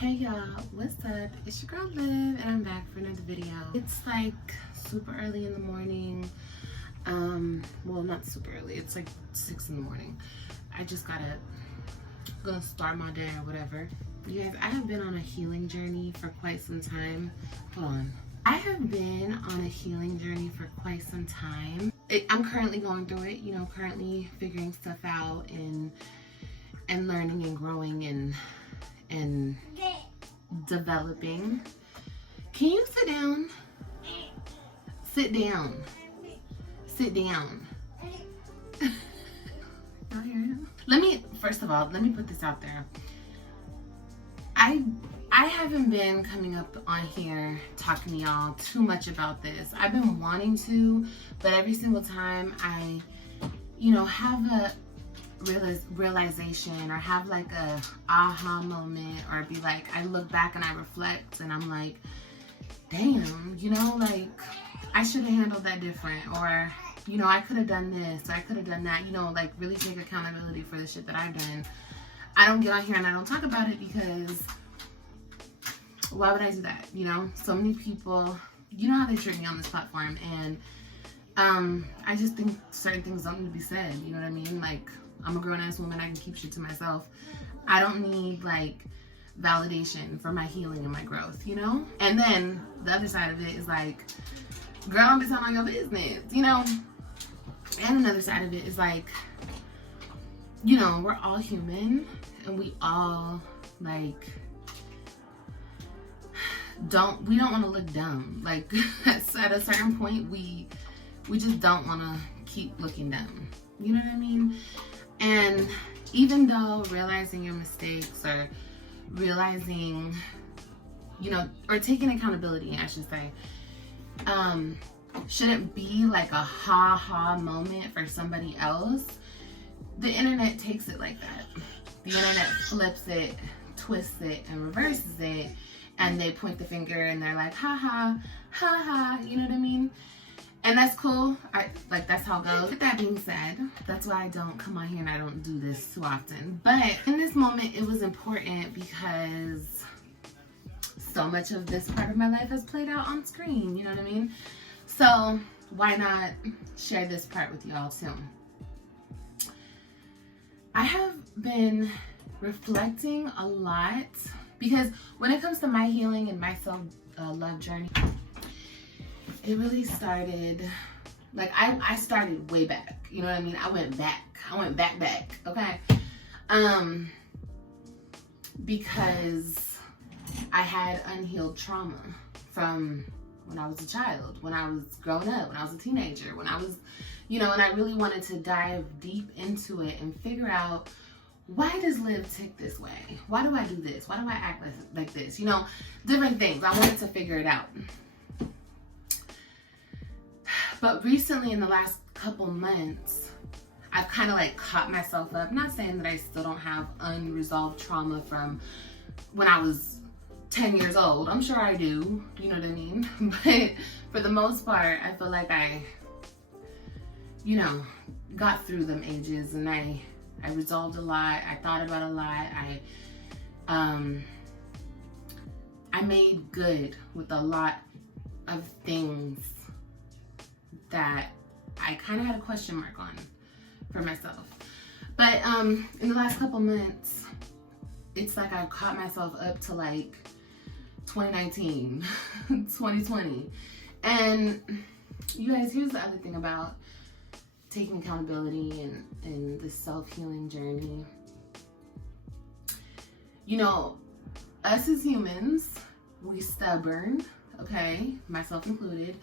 Hey y'all, what's up? It's your girl Liv and I'm back for another video. It's like super early in the morning. Well, not super early, it's like 6 in the morning. I just got up, gonna start my day or whatever. You guys, I have been on a healing journey for quite some time. Hold on. I have been on a healing journey for quite some time. I'm currently going through it, you know, currently figuring stuff out and learning and growing and developing. Can you sit down? Sit down. Sit down. Y'all hear him? First of all, let me put this out there. I haven't been coming up on here talking to y'all too much about this. I've been wanting to, but every single time I, you know, have a realization or have like a aha moment, or be like, I look back and I reflect and I'm like, damn, you know, like I should have handled that different, or you know, I could have done this, or I could have done that, you know, like really take accountability for the shit that I've done. I don't get on here and I don't talk about it because why would I do that? You know, so many people, you know how they treat me on this platform, and I just think certain things don't need to be said, you know what I mean? Like, I'm a grown-ass woman, I can keep shit to myself. I don't need like validation for my healing and my growth, you know? And then the other side of it is like, girl, I'm just telling your business, you know? And another side of it is like, you know, we're all human and we all like, we don't want to look dumb. Like at a certain point, we just don't want to keep looking dumb. You know what I mean? And even though realizing your mistakes or realizing, you know, or taking accountability, I should say, shouldn't be like a ha-ha moment for somebody else, the internet takes it like that. The internet flips it, twists it, and reverses it, and they point the finger and they're like, ha-ha, ha-ha, you know what I mean? And that's cool. That's how it goes. With that being said, that's why I don't come on here and I don't do this too often. But in this moment, it was important because so much of this part of my life has played out on screen, you know what I mean? So why not share this part with y'all too? I have been reflecting a lot because when it comes to my healing and my self-love journey, it really started, like I started way back, you know what I mean? I went back, okay? Because I had unhealed trauma from when I was a child, when I was growing up, when I was a teenager, when I was, you know, and I really wanted to dive deep into it and figure out, why does Liv tick this way? Why do I do this? Why do I act like this? You know, different things. I wanted to figure it out. But recently, in the last couple months, I've kind of like caught myself up. I'm not saying that I still don't have unresolved trauma from when I was 10 years old. I'm sure I do, you know what I mean? But for the most part, I feel like I, you know, got through them ages, and I resolved a lot. I thought about a lot. I made good with a lot of things that I kind of had a question mark on for myself. But in the last couple months, it's like I've caught myself up to like 2019, 2020. And you guys, here's the other thing about taking accountability and this self-healing journey. You know, us as humans, we stubborn, okay? Myself included.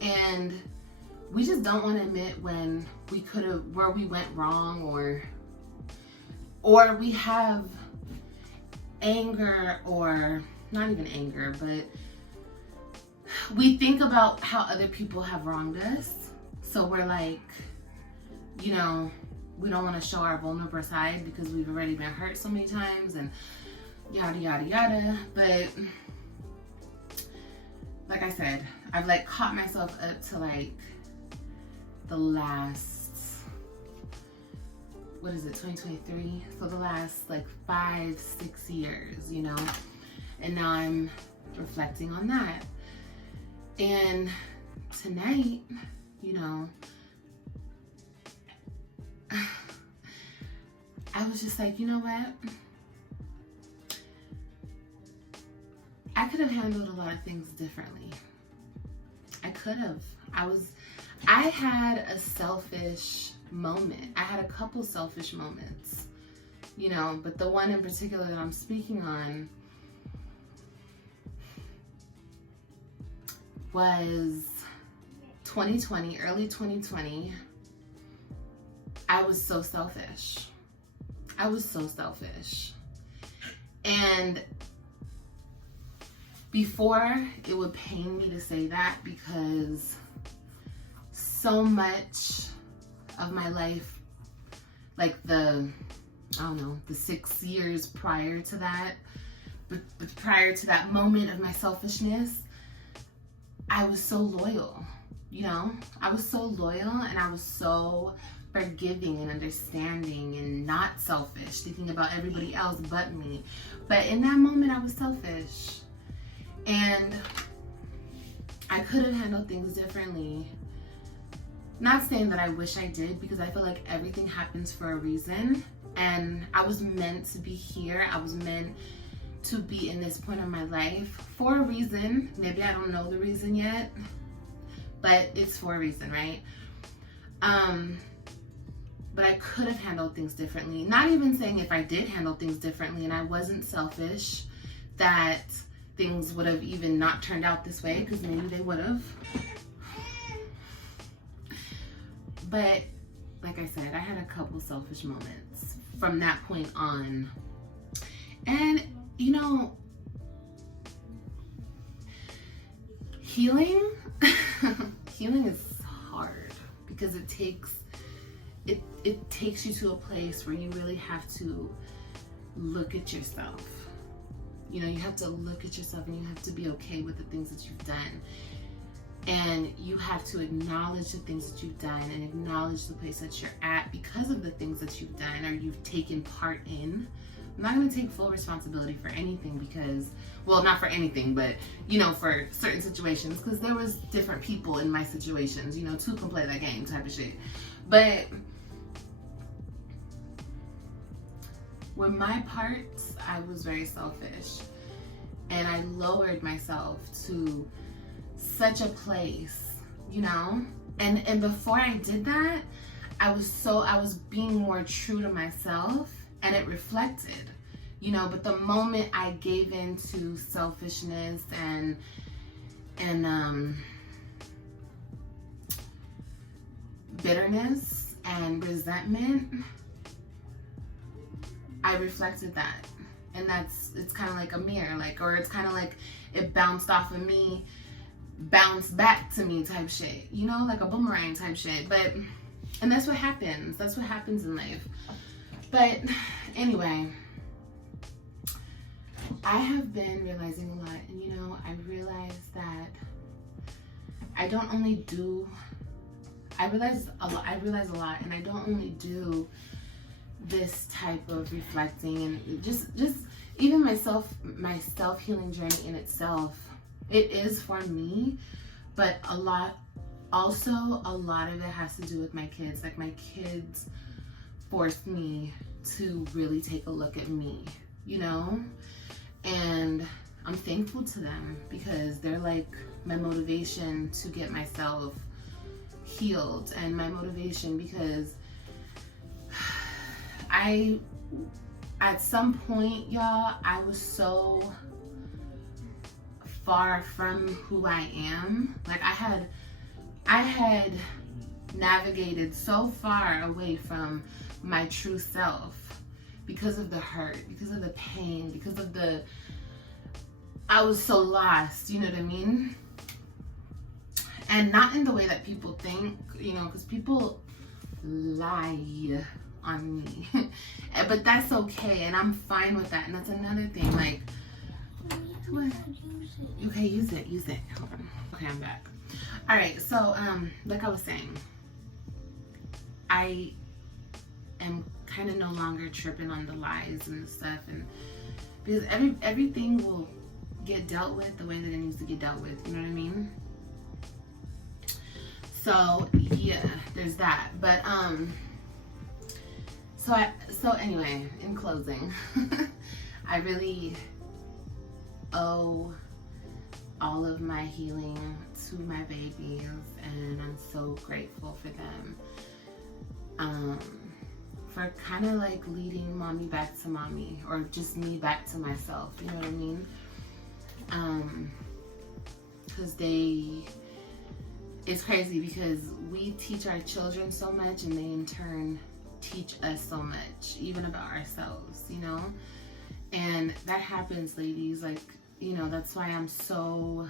And we just don't want to admit when where we went wrong, or we have anger, or not even anger, but we think about how other people have wronged us. So we're like, you know, we don't want to show our vulnerable side because we've already been hurt so many times and yada, yada, yada. But like I said, I've like caught myself up to like the last, what is it, 2023? So the last like 5-6 years, you know? And now I'm reflecting on that. And tonight, you know, I was just like, you know what? I could have handled a lot of things differently. I could have. I had a selfish moment. I had a couple selfish moments, you know, but the one in particular that I'm speaking on was 2020, early 2020. I was so selfish. I was so selfish. And before, it would pain me to say that because so much of my life, like the 6 years prior to that, but prior to that moment of my selfishness, I was so loyal, you know? I was so loyal and I was so forgiving and understanding and not selfish, thinking about everybody else but me. But in that moment, I was selfish. And I could have handled things differently. Not saying that I wish I did, because I feel like everything happens for a reason. And I was meant to be here. I was meant to be in this point of my life for a reason. Maybe I don't know the reason yet, but it's for a reason, right? But I could have handled things differently. Not even saying if I did handle things differently and I wasn't selfish, that things would have even not turned out this way, because maybe they would have. But like I said, I had a couple selfish moments from that point on. And you know, healing is hard because it takes you to a place where you really have to look at yourself. You know, you have to look at yourself and you have to be okay with the things that you've done. And you have to acknowledge the things that you've done and acknowledge the place that you're at because of the things that you've done or you've taken part in. I'm not going to take full responsibility for anything because, well, not for anything, but, you know, for certain situations, because there was different people in my situations, you know, two can play that game type of shit. But with my parts, I was very selfish, and I lowered myself to such a place, you know, and before I did that, I was being more true to myself, and it reflected, you know. But the moment I gave in to selfishness and bitterness and resentment, I reflected that. And it's kind of like a mirror, like, or it's kind of like it bounced off of me, bounced back to me type shit, you know, like a boomerang type shit. And that's what happens. That's what happens in life. But anyway, I have been realizing a lot, and you know, I realized that I realize a lot, and I don't only do this type of reflecting and just even my self-healing journey in itself. It is for me, but a lot of it has to do with my kids. Like, my kids forced me to really take a look at me, you know? And I'm thankful to them because they're like my motivation to get myself healed, and my motivation because at some point, y'all, I was so far from who I am. Like, I had navigated so far away from my true self because of the hurt, because of the pain, because of I was so lost, you know what I mean? And not in the way that people think, you know, because people lie on me. But that's okay, and I'm fine with that. And that's another thing, like, what? Okay, use it. Hold on. Okay, I'm back. All right, so like I was saying, I am kind of no longer tripping on the lies and stuff, and because everything will get dealt with the way that it needs to get dealt with. You know what I mean? So yeah, there's that. But so anyway, in closing, I really owe all of my healing to my babies, and I'm so grateful for them. For kind of like leading mommy back to mommy, or just me back to myself, you know what I mean? Because it's crazy because we teach our children so much, and they in turn teach us so much, even about ourselves, you know? And that happens, ladies. Like, you know, that's why I'm so,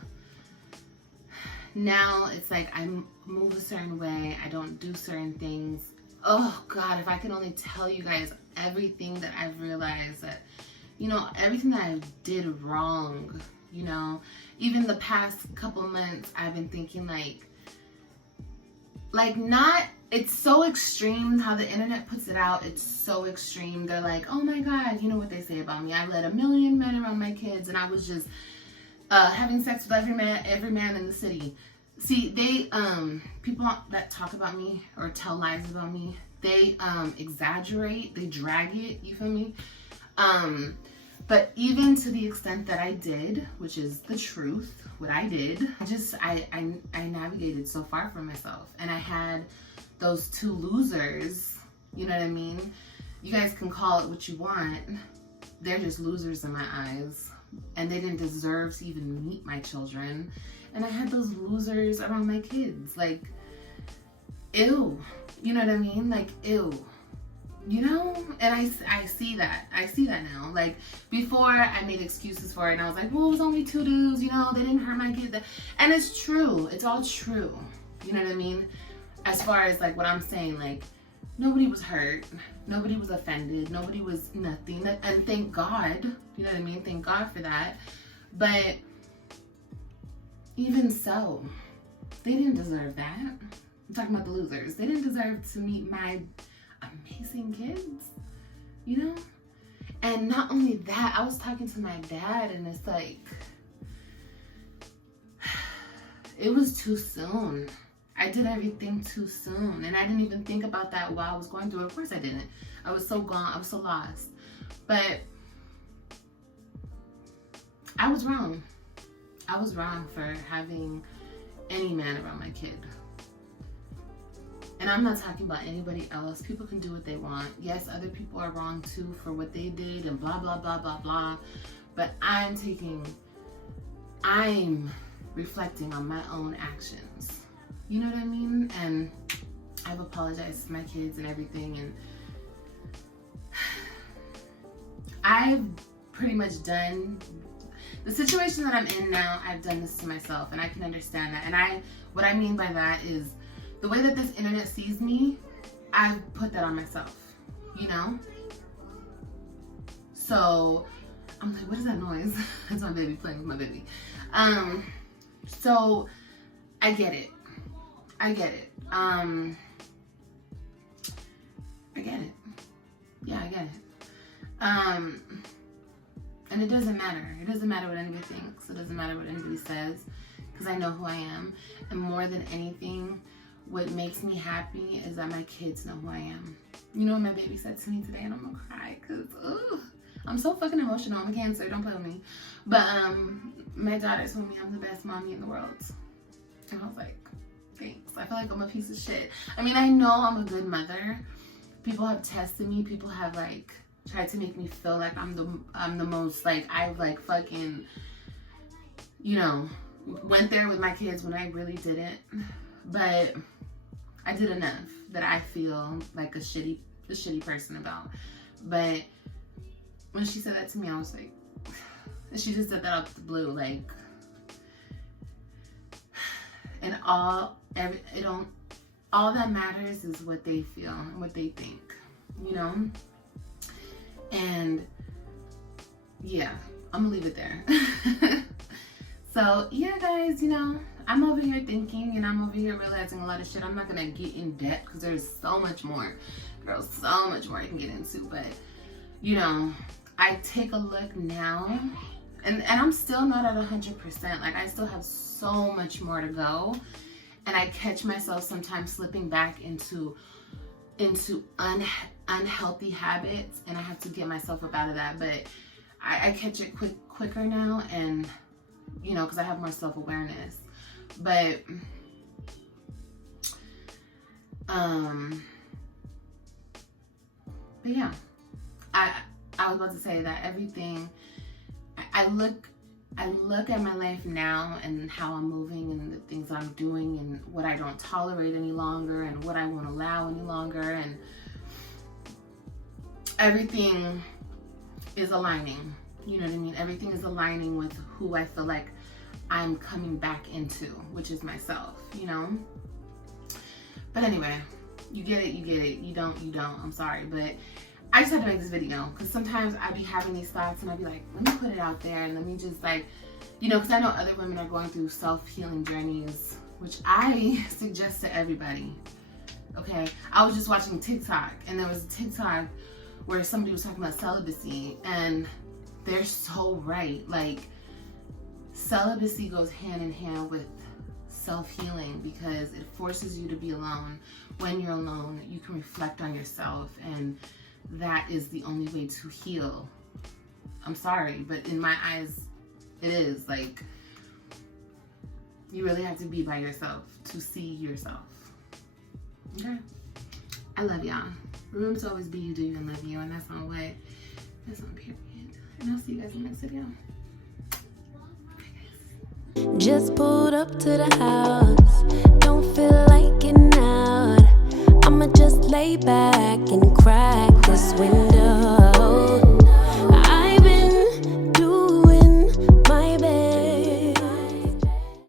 now it's like I move a certain way, I don't do certain things. Oh God, if I could only tell you guys everything that I've realized, that, you know, everything that I did wrong, you know, even the past couple months, I've been thinking like not, it's so extreme how the internet puts it out. It's so extreme. They're like, oh my God, you know what they say about me? I led 1 million men around my kids, and I was just having sex with every man in the city. See, they, people that talk about me or tell lies about me, they exaggerate, they drag it, you feel me? But even to the extent that I did, which is the truth, what I did, I navigated so far from myself. And I had those 2 losers, you know what I mean? You guys can call it what you want. They're just losers in my eyes. And they didn't deserve to even meet my children. And I had those losers around my kids. Like, ew. You know what I mean? Like, ew. You know? And I see that. I see that now. Like, before I made excuses for it, and I was like, well, it was only 2 dudes, you know, they didn't hurt my kids. And it's true. It's all true. You know what I mean? As far as like what I'm saying, like, nobody was hurt. Nobody was offended. Nobody was nothing. And thank God. You know what I mean? Thank God for that. But even so, they didn't deserve that. I'm talking about the losers. They didn't deserve to meet my amazing kids, you know? And not only that, I was talking to my dad, and it's like, it was too soon. I did everything too soon, and I didn't even think about that while I was going through it. Of course I didn't. I was so gone. I was so lost. But I was wrong. I was wrong for having any man around my kid. And I'm not talking about anybody else. People can do what they want. Yes, other people are wrong too for what they did and blah, blah, blah, blah, blah. But I'm reflecting on my own actions. You know what I mean? And I've apologized to my kids and everything. And I've pretty much done the situation that I'm in now. I've done this to myself, and I can understand that. And what I mean by that is the way that this internet sees me, I've put that on myself, you know? So I'm like, what is that noise? That's my baby playing with my baby. So I get it. I get it. Yeah, I get it. And it doesn't matter. It doesn't matter what anybody thinks. It doesn't matter what anybody says, because I know who I am. And more than anything, what makes me happy is that my kids know who I am. You know what my baby said to me today, and I'm gonna cry because I'm so fucking emotional. I'm a Cancer, don't play with me. But my daughter told me I'm the best mommy in the world. And I was like, thanks. I feel like I'm a piece of shit. I mean, I know I'm a good mother. People have tested me. People have like tried to make me feel like I'm the most, like, I've like fucking, you know, went there with my kids when I really didn't. But I did enough that I feel like a shitty person about. But when she said that to me, I was like, she just said that out of the blue, like, and all that matters is what they feel and what they think, you know? And yeah, I'm gonna leave it there. So yeah, guys, you know, I'm over here thinking, and I'm over here realizing a lot of shit. I'm not gonna get in depth because there's so much more, girl, so much more I can get into. But you know, I take a look now And I'm still not at 100%. Like, I still have so much more to go. And I catch myself sometimes slipping back into unhealthy habits, and I have to get myself up out of that. But I catch it quicker now, and you know, because I have more self-awareness. But yeah, I was about to say that everything, I look at my life now and how I'm moving and the things I'm doing and what I don't tolerate any longer and what I won't allow any longer, and everything is aligning. You know what I mean? Everything is aligning with who I feel like I'm coming back into, which is myself, you know? But anyway, you get it, you get it. You don't, you don't. I'm sorry, but I just had to make this video because sometimes I be having these thoughts and I'd be like, let me put it out there and let me just like, you know, because I know other women are going through self-healing journeys, which I suggest to everybody. Okay, I was just watching TikTok, and there was a TikTok where somebody was talking about celibacy, and they're so right. Like, celibacy goes hand in hand with self-healing because it forces you to be alone. When you're alone, you can reflect on yourself, and that is the only way to heal. I'm sorry, but in my eyes, it is. Like, you really have to be by yourself to see yourself. Okay? I love y'all. Remember to always be you, do you, and love you, and that's on what? That's on period. And I'll see you guys in the next video. Just pulled up to the house, don't feel like getting out. I'ma just lay back and crack this window.